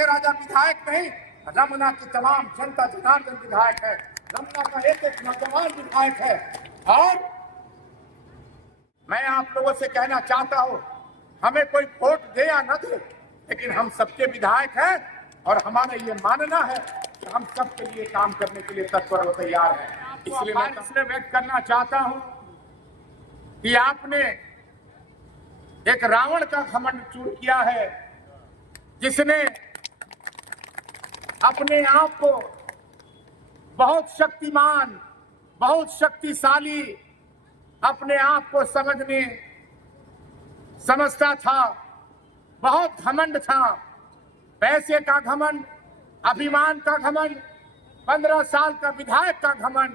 छोटे राजा विधायक नहीं, रमना की तमाम जनता जनार्दन विधायक है, रमना का एक एक नौजवान विधायक है। और मैं आप लोगों से कहना चाहता हूं, हमें कोई वोट दे या न दे, लेकिन हम सबके विधायक हैं और हमारा ये मानना है कि हम सबके लिए काम करने के लिए तत्पर और तैयार हैं। इसलिए मैं इसलिए व्यक्त करना चाहता हूं कि आपने एक रावण का घमंड चूर किया है, जिसने अपने आप को बहुत शक्तिमान, बहुत शक्तिशाली अपने आप को समझता था, बहुत घमंड था, पैसे का घमंड, अभिमान का घमंड, 15 साल का विधायक का घमंड,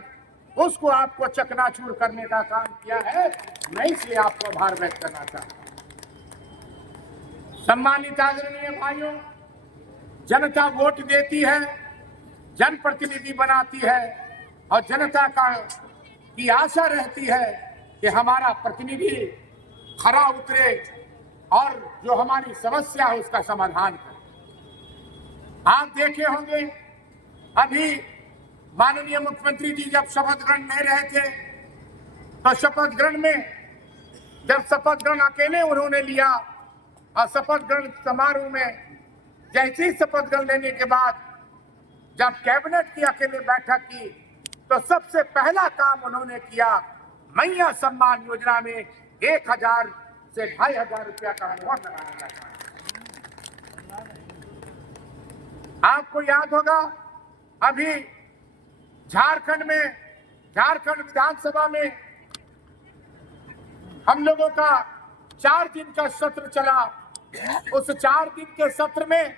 उसको आपको चकनाचूर करने का काम किया है। मैं इसलिए आपको आभार व्यक्त करना चाहता हूं। सम्मानित आदरणीय भाइयों, जनता वोट देती है, जनप्रतिनिधि बनाती है और जनता की आशा रहती है कि हमारा प्रतिनिधि खरा उतरे और जो हमारी समस्या है उसका समाधान करे। आप देखे होंगे अभी माननीय मुख्यमंत्री जी जब शपथ ग्रहण में रहे थे, तो शपथ ग्रहण में जब शपथ ग्रहण अकेले उन्होंने लिया और शपथ ग्रहण समारोह में जैसे ही शपथ ग्रहण लेने के बाद जब कैबिनेट की अकेले बैठक की, तो सबसे पहला काम उन्होंने किया, मैया सम्मान योजना में 1000 से 2500 रुपया का मोहर लगाने लगा। आपको याद होगा अभी झारखंड विधानसभा में हम लोगों का 4 दिन का सत्र चला। उस 4 दिन के सत्र में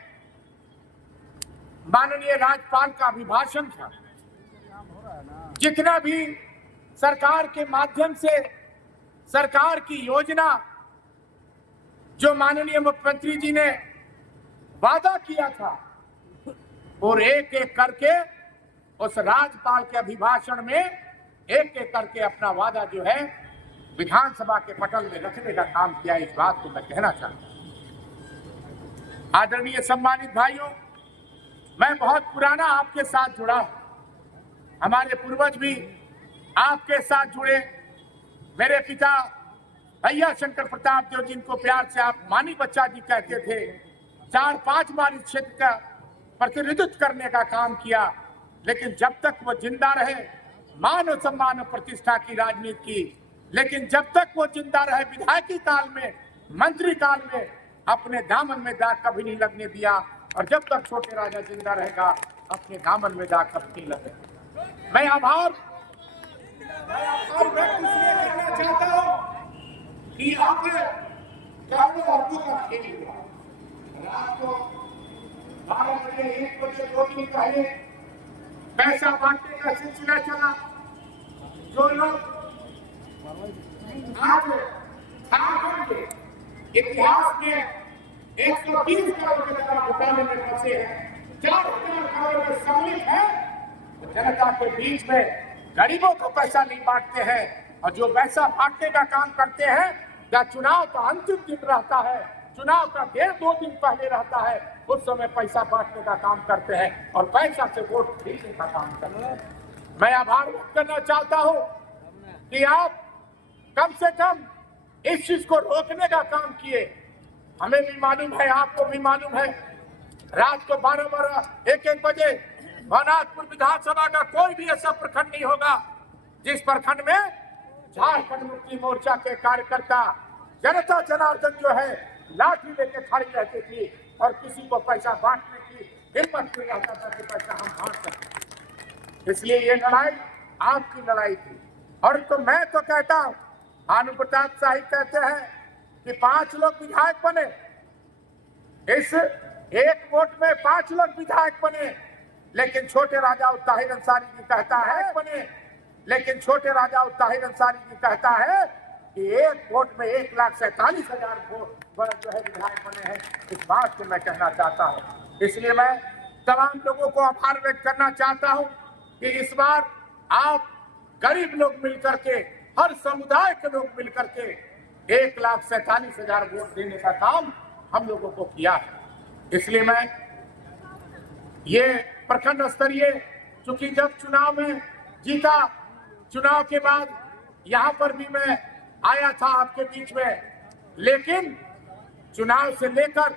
माननीय राज्यपाल का अभिभाषण था। जितना भी सरकार के माध्यम से सरकार की योजना जो माननीय मुख्यमंत्री जी ने वादा किया था, और एक एक करके उस राज्यपाल के अभिभाषण में एक एक करके अपना वादा जो है विधानसभा के पटल में रखने का काम किया। इस बात को मैं कहना चाहता हूं। आदरणीय सम्मानित भाइयों, मैं बहुत पुराना आपके साथ जुड़ा हूं, हमारे पूर्वज भी आपके साथ जुड़े। मेरे पिता भैया शंकर प्रताप देव, जिनको प्यार से आप मानी बच्चा जी कहते थे, 4-5 बार इस क्षेत्र का प्रतिनिधित्व करने का काम किया। लेकिन जब तक वो जिंदा रहे, मान और सम्मान और प्रतिष्ठा की राजनीति की, लेकिन जब तक वो जिंदा रहे विधायकी काल में, मंत्री काल में अपने दामन में दाग कभी नहीं लगने दिया। और जब तक छोटे राजा जिंदा रहेगा अपने दामन में दाग कभी नहीं लगेगा। मैं आभार करना चाहता हूँ कि आपने करोड़ों का खेल हुआ। रात को 12 बजे 1 बजे 2 दिन पहले पैसा बांटने का सिलसिला चला। जो लोग आज झारखंड के इतिहास में 120 करोड़ रुपए का घोटाले में फंसे हैं, 4000 करोड़ में सम्मिलित है, तो जनता के बीच में गरीबों को पैसा नहीं बांटते हैं। और जो पैसा बांटने का काम करते हैं, या चुनाव का अंतिम दिन रहता है, चुनाव का 1.5-2 दिन पहले रहता है, उस समय पैसा बांटने का काम करते हैं और पैसा से वोट खरीदने का काम करते हैं। मैं आभार व्यक्त करना चाहता हूं कि आप कम से कम इस चीज को रोकने का काम किए। हमें भी मालूम है, आपको भी मालूम है, रात को 12-12 1-1 बजे भवनाथपुर विधानसभा का कोई भी ऐसा प्रखंड नहीं होगा जिस प्रखंड में झारखंड मुक्ति मोर्चा के कार्यकर्ता जनता जनार्दन जो है लाठी लेके खड़ी रहती थी और किसी को पैसा बांटने की हिम्मत नहीं रहता था कि पैसा हम बांट सकते। इसलिए ये लड़ाई आपकी लड़ाई थी। और तो मैं तो कहता हूं, भानु प्रताप शाही कहते हैं कि 5 लोग विधायक बने, इस एक वोट में 5 लोग विधायक बने। लेकिन छोटे राजा ताहिर अंसारी जी कहता है बने, लेकिन छोटे राजा ताहिर अंसारी जी कहता है कि एक वोट में 1,47,000 वोट जो है विधायक बने हैं। इस बात को मैं कहना चाहता हूं। इसलिए मैं तमाम लोगों को आभार व्यक्त करना चाहता हूं कि इस बार आप गरीब लोग मिलकर के, हर समुदाय के लोग मिलकर के 1,47,000 वोट देने का काम हम लोगों को किया है। इसलिए मैं ये प्रखंड स्तरीय, चूंकि जब चुनाव में जीता, चुनाव के बाद यहाँ पर भी मैं आया था आपके बीच में, लेकिन चुनाव से लेकर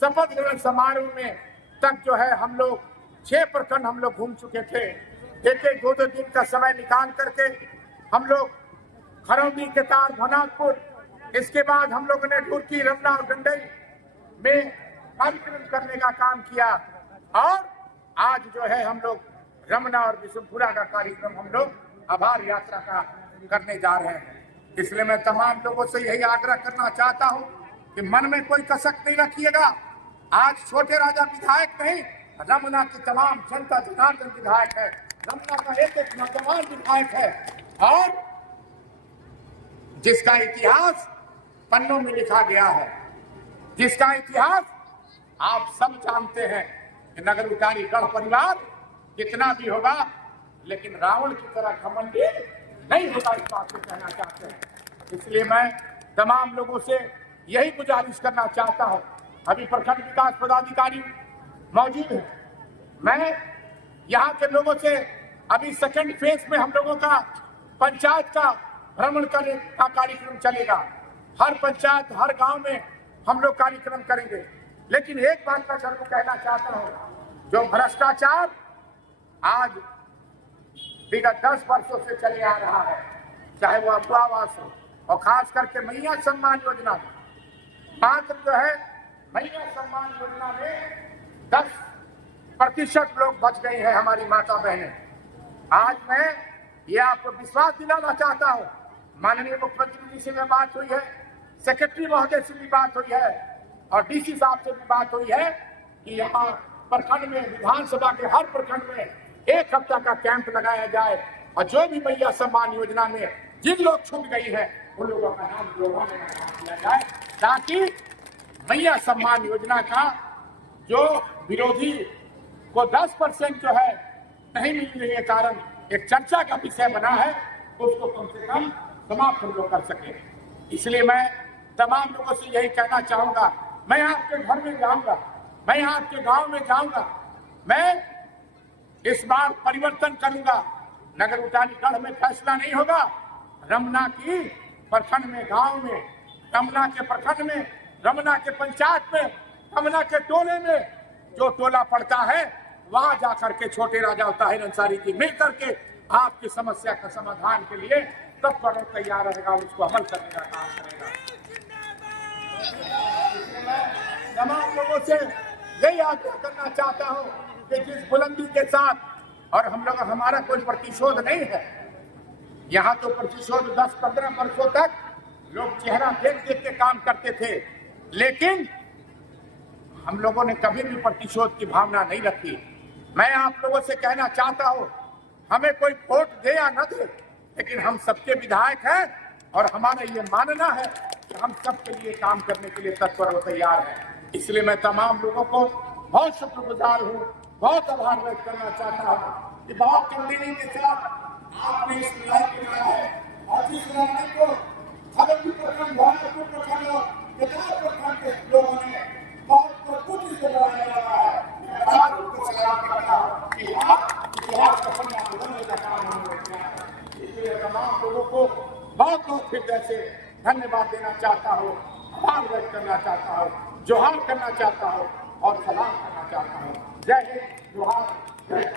शपथ ग्रहण समारोह में तक जो है हम लोग 6 प्रखंड हम लोग घूम चुके थे। एक 2 दिन का समय निकाल करके हम लोग खरौंदी, केतार, भनाकपुर, इसके बाद हम लोगों ने ढुर्की, रमना और गंडई में कार्यक्रम करने का काम किया और आज जो है हम लोग रमना और बिशुनपुरा का कार्यक्रम हम लोग आभार यात्रा का करने जा रहे हैं। इसलिए मैं तमाम लोगों से यही आग्रह करना चाहता हूं कि मन में कोई कसक नहीं रखिएगा। आज छोटे राजा विधायक नहीं, रमना की तमाम जनता जनार्दन विधायक है, रमना का एक नौजवान विधायक है और जिसका इतिहास पन्नों में लिखा गया है, जिसका इतिहास आप सब जानते हैं कि नगर उतारी गढ़ परिवार कितना भी होगा लेकिन रावण की तरह घमंडी नहीं होगा, इस बात को कहना चाहते हैं। इसलिए मैं तमाम लोगों से यही गुजारिश करना चाहता हूं। अभी प्रखंड विकास पदाधिकारी मौजूद है, मैं यहाँ के लोगों से अभी सेकंड फेज में हम लोगों का पंचायत का भ्रमण करने का कार्यक्रम चलेगा। हर पंचायत, हर गांव में हम लोग कार्यक्रम करेंगे। लेकिन एक बात मैं जरूर कहना चाहता हूँ, जो भ्रष्टाचार आज विगत 10 वर्षों से चले आ रहा है, चाहे वो अफवाहवास हो और खास करके मैया सम्मान योजना में, मात्र जो है मैया सम्मान योजना में 10% लोग बच गए हैं, हमारी माता बहनें। आज मैं ये आपको विश्वास दिलाना चाहता हूँ, माननीय मुख्यमंत्री जी से भी बात हुई है, सेक्रेटरी महोदय से भी बात हुई है और डीसी साहब से भी बात हुई है कि यहाँ प्रखंड में, विधानसभा के हर प्रखंड में 1 हफ्ता का कैंप लगाया जाए और जो भी मैया सम्मान योजना में जिन लोग छूट गई है उन लोगों का नाम जोड़वाने का काम किया जाए, ताकि मैया सम्मान योजना का जो विरोधी को 10% जो है नहीं मिलने के कारण एक चर्चा का विषय बना है, उसको कम से कम समाप्त हम लोग कर सके। इसलिए मैं तमाम लोगों से यही कहना चाहूंगा, मैं आपके घर में जाऊंगा, मैं आपके गांव में जाऊंगा, मैं इस बार परिवर्तन करूंगा। नगर उतारी गढ़ में फैसला नहीं होगा, रमना की प्रखंड में, गांव में, रमना के प्रखंड में, रमना के पंचायत में, रमना के टोले में जो टोला पड़ता है वहां जाकर के छोटे राजा ताहिर अंसारी जी मिल करके आपकी समस्या का समाधान के लिए तत्पर और तैयार रहेगा, उसको अमल करने का काम करेगा। तमाम लोगों से यही आग्रह करना चाहता हूं कि जिस बुलंदी के साथ, और हम लोग, हमारा कोई प्रतिशोध नहीं है, यहाँ तो प्रतिशोध 10-15 वर्षों तक लोग चेहरा देख देख के काम करते थे, लेकिन हम लोगों ने कभी भी प्रतिशोध की भावना नहीं रखी। मैं आप लोगों से कहना चाहता हूँ, हमें कोई वोट दे या न दे, लेकिन हम सबके विधायक हैं और हमारा ये मानना है कि हम सबके लिए काम करने के लिए तत्पर और तैयार हैं। इसलिए मैं तमाम लोगों को बहुत शुक्रगुजार हूँ, बहुत आभार व्यक्त करना चाहता हूँ कि बहुत तब्दीली के साथ आपने इस लड़ाई को लड़ा है और जिस लड़ाई को खरौंदी प्रखंड, भनाकपुर प्रखंड और केतार प्रखंड के लोगों ने बहुत प्रकृति से लड़ाई लड़ा है। मैं आज उनको सलाम करता हूँ कि आप इतिहास का पन्ना बदलने का काम हमने किया है। इसलिए तमाम लोगों को बहुत बहुत हृदय से धन्यवाद देना चाहता हूँ, आभार व्यक्त करना चाहता हूँ, जोहार करना चाहता हूँ और सलाम करना चाहता हूँ। जय हिंद, जोहार, जय